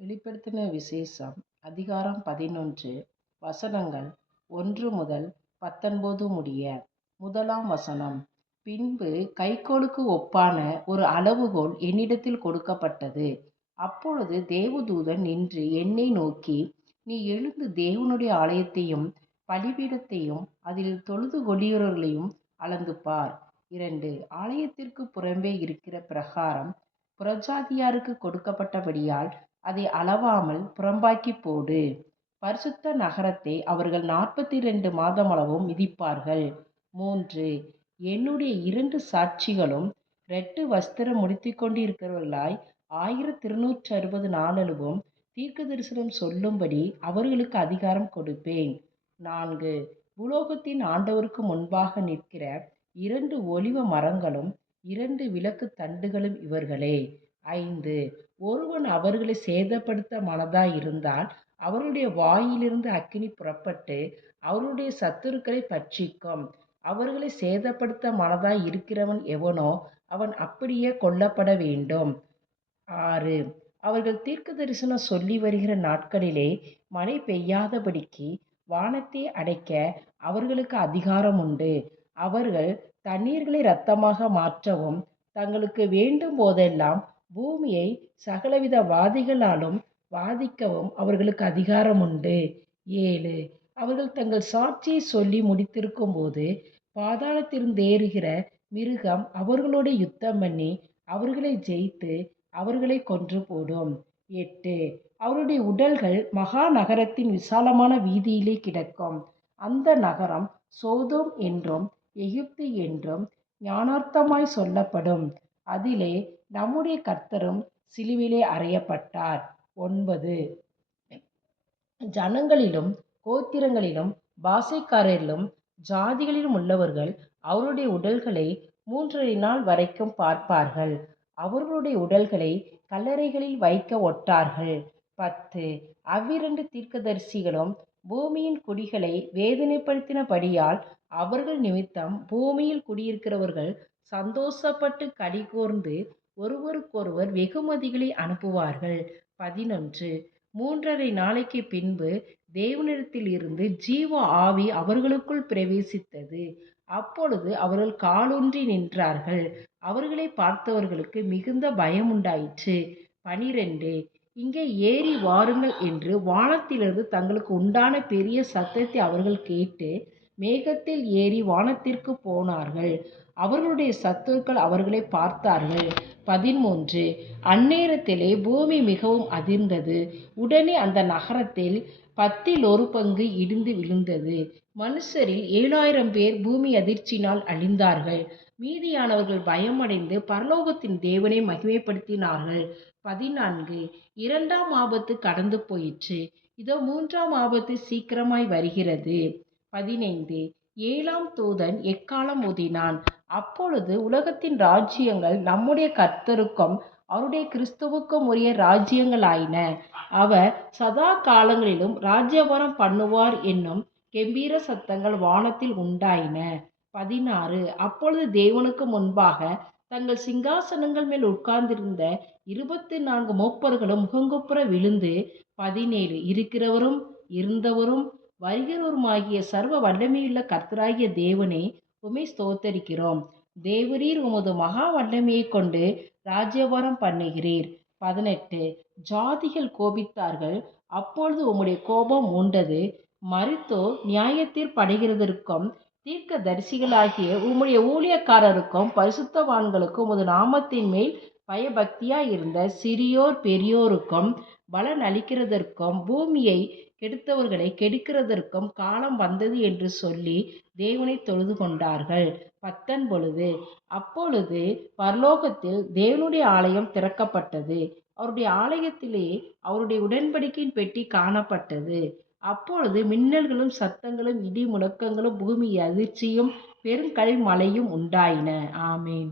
வெளிப்படுத்தின விசேஷம் அதிகாரம் பதினொன்று. வசனங்கள் ஒன்று முதல் பத்தொன்பது முடிய. முதலாம் வசனம். பின்பு கைக்கோலுக்கு ஒப்பான ஒரு அளவுகோல் என்னிடத்தில் கொடுக்கப்பட்டது. அப்பொழுது தேவதூதன் நின்று என்னை நோக்கி நீ எழுந்து தேவனுடைய ஆலயத்தையும் பலிபீடத்தையும் அதில் தொழுது கொள்கிறவர்களையும் அளந்து பார். இரண்டு ஆலயத்திற்கு புறம்பே இருக்கிற பிரகாரம் புறஜாதியாருக்கு கொடுக்கப்பட்டபடியால் அதை அளவாமல் புறம்பாக்கி போடு. பரிசுத்த நகரத்தை அவர்கள் நாற்பத்தி ரெண்டு மாதமளவும் மிதிப்பார்கள். மூன்று. என்னுடைய இரண்டு சாட்சிகளும் ரெட்டு வஸ்திரம் முடித்து கொண்டிருக்கிறவர்களாய் ஆயிரத்தி இருநூற்றி அறுபது நாளளவும் தீர்க்க தரிசனம் சொல்லும்படி அவர்களுக்கு அதிகாரம் கொடுப்பேன். நான்கு. உலோகத்தின் ஆண்டவருக்கு முன்பாக நிற்கிற இரண்டு ஒலிவ மரங்களும் இரண்டு விளக்கு தண்டுகளும் இவர்களே. ஐந்து. ஒருவன் அவர்களை சேதப்படுத்த மனதாய் இருந்தால் அவருடைய வாயிலிருந்து அக்கினி புறப்பட்டு அவருடைய சத்துருக்களை பட்சிக்கும். அவர்களை சேதப்படுத்த மனதாய் இருக்கிறவன் எவனோ அவன் அப்படியே கொல்லப்பட வேண்டும். ஆறு. அவர்கள் தீர்க்க தரிசனம் சொல்லி வருகிற நாட்களிலே மழை பெய்யாதபடிக்கு வானத்தை அடைக்க அவர்களுக்கு அதிகாரம் உண்டு. அவர்கள் தண்ணீர்களை இரத்தமாக மாற்றவும் தங்களுக்கு வேண்டும் போதெல்லாம் பூமியை சகலவித வாதிகளாலும் வாதிக்கவும் அவர்களுக்கு அதிகாரம் உண்டு. ஏழு அவர்கள் தங்கள் சாட்சியை சொல்லி முடித்திருக்கும் போது பாதாளத்திலிருந்தேறுகிற மிருகம் அவர்களோடு யுத்தம் பண்ணி அவர்களை ஜெயித்து அவர்களை கொன்று போடும். எட்டு அவருடைய உடல்கள் மகா நகரத்தின் விசாலமான வீதியிலே கிடக்கும். அந்த நகரம் சோதோம் என்றும் எகிப்து என்றும் ஞானார்த்தமாய் சொல்லப்படும். அதிலே நம்முடைய கர்த்தரும் சிலுவிலே அறையப்பட்டார். ஒன்பது. ஜனங்களிலும் கோத்திரங்களிலும் பாசைக்காரரிலும் ஜாதிகளிலும் உள்ளவர்கள் அவருடைய உடல்களை மூன்றரை நாள் வரைக்கும் பார்ப்பார்கள். அவர்களுடைய உடல்களை கல்லறைகளில் வைக்க ஒட்டார்கள். பத்து. அவ்விரண்டு தீர்க்கதரிசிகளும் பூமியின் குடிகளை வேதனைப்படுத்தினபடியால் அவர்கள் நிமித்தம் பூமியில் குடியிருக்கிறவர்கள் சந்தோஷப்பட்டு கடிகோர்ந்து ஒருவருக்கொருவர் வெகுமதிகளை அனுப்புவார்கள். பதினொன்று. மூன்றரை நாளைக்கு பின்பு தேவனிடத்தில் இருந்து ஜீவ ஆவி அவர்களுக்குள் பிரவேசித்தது. அப்பொழுது அவர்கள் காலூன்றி நின்றார்கள். அவர்களை பார்த்தவர்களுக்கு மிகுந்த பயம் உண்டாயிற்று பனிரெண்டு. இங்கே ஏறி வாருங்கள் என்று வானத்திலிருந்து தங்களுக்கு உண்டான பெரிய சத்தத்தை அவர்கள் கேட்டு மேகத்தில் ஏறி வானத்திற்கு போனார்கள். அவர்களுடைய சத்துருக்கள் அவர்களை பார்த்தார்கள். பதிமூன்று அந்நேரத்திலே பூமி மிகவும் அதிர்ந்தது. உடனே அந்த நகரத்தில் பத்தில் ஒரு பங்கு இடிந்து விழுந்தது. மனுஷரில் ஏழாயிரம் பேர் பூமி அதிர்ச்சினால் அழிந்தார்கள். மீதியானவர்கள் பயமடைந்து பரலோகத்தின் தேவனை மகிமைப்படுத்தினார்கள். பதினான்கு. இரண்டாம் ஆபத்து கடந்து போயிற்று. இதோ மூன்றாம் ஆபத்து சீக்கிரமாய் வருகிறது. பதினைந்து. ஏழாம் தூதன் எக்காலம் ஊதினான் அப்பொழுது உலகத்தின் ராஜ்யங்கள் நம்முடைய கர்த்தருக்கும் அவருடைய கிறிஸ்துவுக்கும் உரிய ராஜ்யங்களாயின. அவர் சதா காலங்களிலும் ராஜ்யபரம் பண்ணுவார் என்னும் கெம்பீர சத்தங்கள் வானத்தில் உண்டாயின. பதினாறு. அப்பொழுது தேவனுக்கு முன்பாக தங்கள் சிங்காசனங்கள் மேல் உட்கார்ந்திருந்த இருபத்தி நான்கு மூப்பர்களும் முகங்குப்புற விழுந்து பதினேழு. இருக்கிறவரும் இருந்தவரும் வருகிறோருமாகிய சர்வ வல்லமையுள்ள கர்த்தராகிய தேவனே உமை ஸ்தோத்தரிக்கிறோம். தேவரீர் உமது மகா வல்லமையை கொண்டு ராஜ்யபாரம் பண்ணுகிறீர். பதினெட்டு. ஜாதிகள் கோபித்தார்கள். அப்பொழுது உம்முடைய கோபம் உண்டது. மறுத்தோ நியாயத்தீர் படைகிறதற்கும் தீர்க்க தரிசிகளாகிய உம்முடைய ஊழியக்காரருக்கும் பரிசுத்தவான்களுக்கும் உமது நாமத்தின் மேல் பயபக்தியாய் இருந்த சிறியோர் பெரியோருக்கும் பலன் அளிக்கிறதற்கும் பூமியை கெடுத்தவர்களை கெடுக்கிறதற்கும் காலம் வந்தது என்று சொல்லி தேவனை தொழுது கொண்டார்கள். பத்தொன்பொழுது அப்பொழுது பரலோகத்தில் தேவனுடைய ஆலயம் திறக்கப்பட்டது. அவருடைய ஆலயத்திலே அவருடைய உடன்படிக்கையின் பெட்டி காணப்பட்டது. அப்பொழுது மின்னல்களும் சத்தங்களும் இடி முழக்கங்களும் பூமி அதிர்ச்சியும் பெருங்கல் மழையும் உண்டாயின. ஆமேன்.